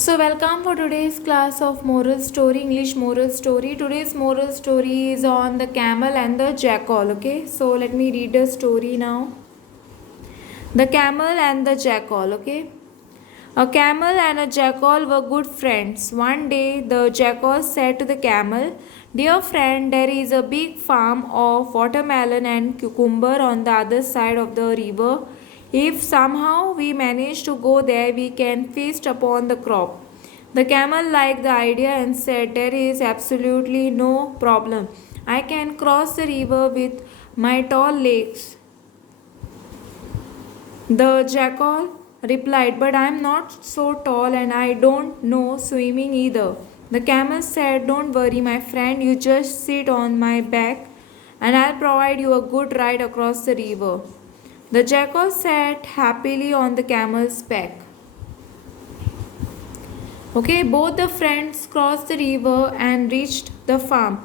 So, welcome for today's class of moral story, English moral story. Today's moral story is on the camel and the jackal. Okay, so let me read the story now. The camel and the jackal. Okay, a camel and a jackal were good friends. One day, the jackal said to the camel, "Dear friend, there is a big farm of watermelon and cucumber on the other side of the river. If somehow we manage to go there, we can feast upon the crop." The camel liked the idea and said, "There is absolutely no problem. I can cross the river with my tall legs." The jackal replied, "But I am not so tall and I don't know swimming either." The camel said, "Don't worry, my friend, you just sit on my back and I'll provide you a good ride across the river." The jackal sat happily on the camel's back. Okay, both the friends crossed the river and reached the farm.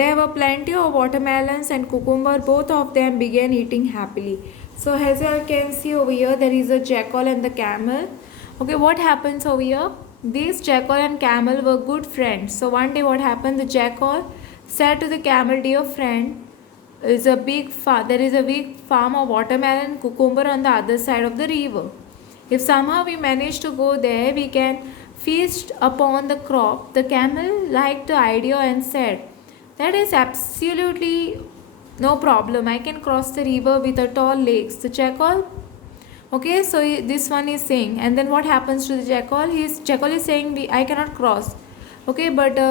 There were plenty of watermelons and cucumber. Both of them began eating happily. So as you can see over here, there is a jackal and the camel. Okay, what happens over here? These jackal and camel were good friends. So one day what happened? The jackal said to the camel, "Dear friend, there is a big farm of watermelon and cucumber on the other side of the river. If somehow we manage to go there, we can feast upon the crop." The camel liked the idea and said, "That is absolutely no problem. I can cross the river with a tall legs." The jackal, okay, so this one is saying, and then what happens to the jackal? Jackal is saying, "I cannot cross." Okay, but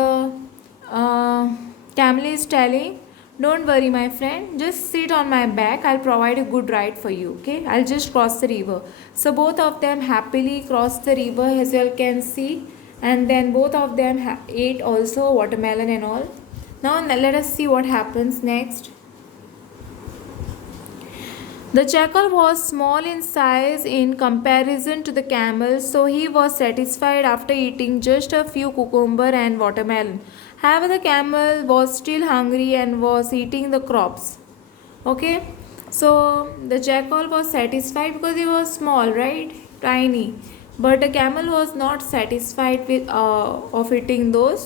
camel is telling, "Don't worry, my friend. Just sit on my back. I'll provide a good ride for you. Okay, I'll just cross the river." So both of them happily crossed the river, as you all can see, and then both of them ate also watermelon and all. Now let us see what happens next. The jackal was small in size in comparison to the camel, so he was satisfied after eating just a few cucumber and watermelon. However, the camel was still hungry and was eating the crops. Okay, so the jackal was satisfied because he was small, right? Tiny. But the camel was not satisfied with of eating those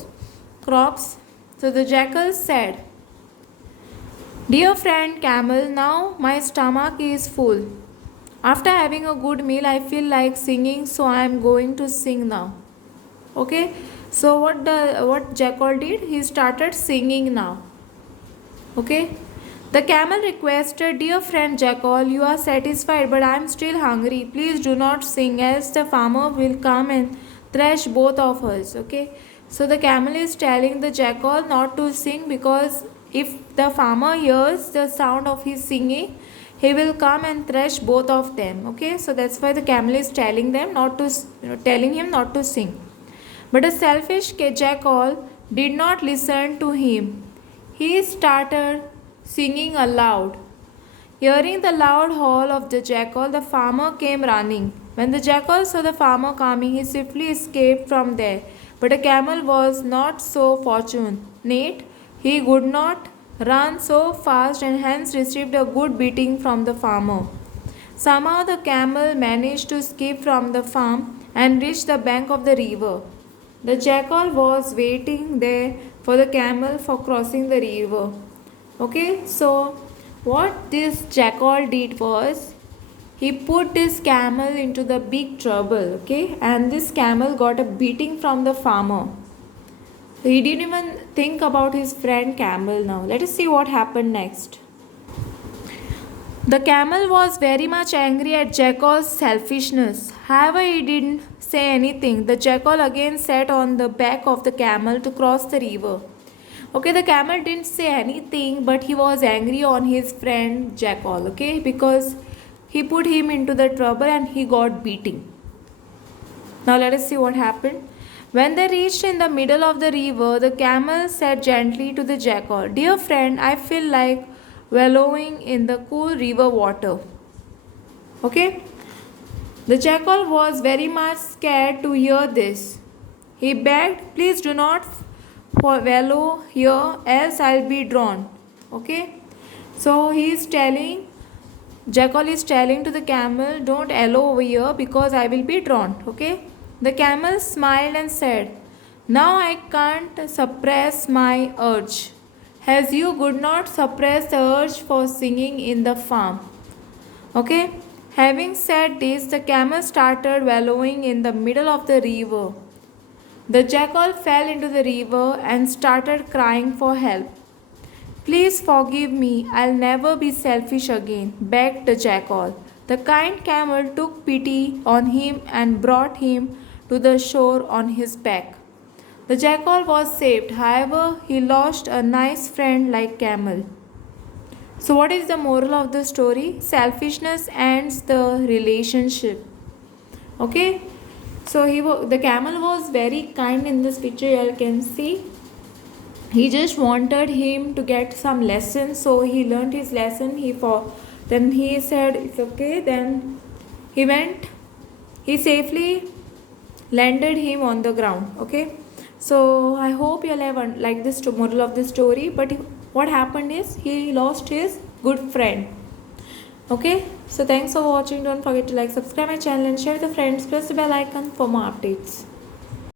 crops. So the jackal said, "Dear friend camel, now my stomach is full. After having a good meal, I feel like singing, so I am going to sing now." Okay, so what jackal did? He started singing now. Okay, the camel requested, "Dear friend jackal, you are satisfied, but I am still hungry. Please do not sing, else the farmer will come and thrash both of us." Okay, so the camel is telling the jackal not to sing, because if the farmer hears the sound of his singing, he will come and thrash both of them. Okay, so that's why the camel is telling him not to sing. But a selfish jackal did not listen to him. He started singing aloud. Hearing the loud howl of the jackal, the farmer came running. When the jackal saw the farmer coming, he swiftly escaped from there. But the camel was not so fortunate. He could not run so fast and hence received a good beating from the farmer. Somehow the camel managed to escape from the farm and reach the bank of the river. The jackal was waiting there for the camel for crossing the river. Okay, so what this jackal did was, he put this camel into the big trouble. Okay, and this camel got a beating from the farmer. He didn't even think about his friend camel. Now let us see what happened next. The camel was very much angry at jackal's selfishness. However, he didn't say anything. The jackal again sat on the back of the camel to cross the river. Okay, the camel didn't say anything, but he was angry on his friend jackal. Okay, because he put him into the trouble and he got beating. Now let us see what happened. When they reached in the middle of the river, the camel said gently to the jackal, "Dear friend, I feel like wallowing in the cool river water." Okay, the jackal was very much scared to hear this. He begged, "Please do not wallow here, else I'll be drowned." Okay, so jackal is telling to the camel, "Don't wallow over here because I will be drowned." Okay, The camel smiled and said, now I can't suppress my urge, as you could not suppress the urge for singing in the farm. Okay, having said this, the camel started wallowing in the middle of the river. The jackal fell into the river and started crying for help. Please forgive me, I'll never be selfish again, begged the jackal. The kind camel took pity on him and brought him to the shore on his back. The jackal was saved, however, he lost a nice friend like camel. So, what is the moral of the story? Selfishness ends the relationship. Okay, so the camel was very kind in this picture. You can see he just wanted him to get some lessons, so he learned his lesson. Then he said it's okay. Then he went. He safely landed him on the ground. Okay, so I hope you'll have like this moral of the story. But what happened is he lost his good friend. Okay, so thanks for watching. Don't forget to like, subscribe my channel and share with your friends. Press the bell icon for more updates.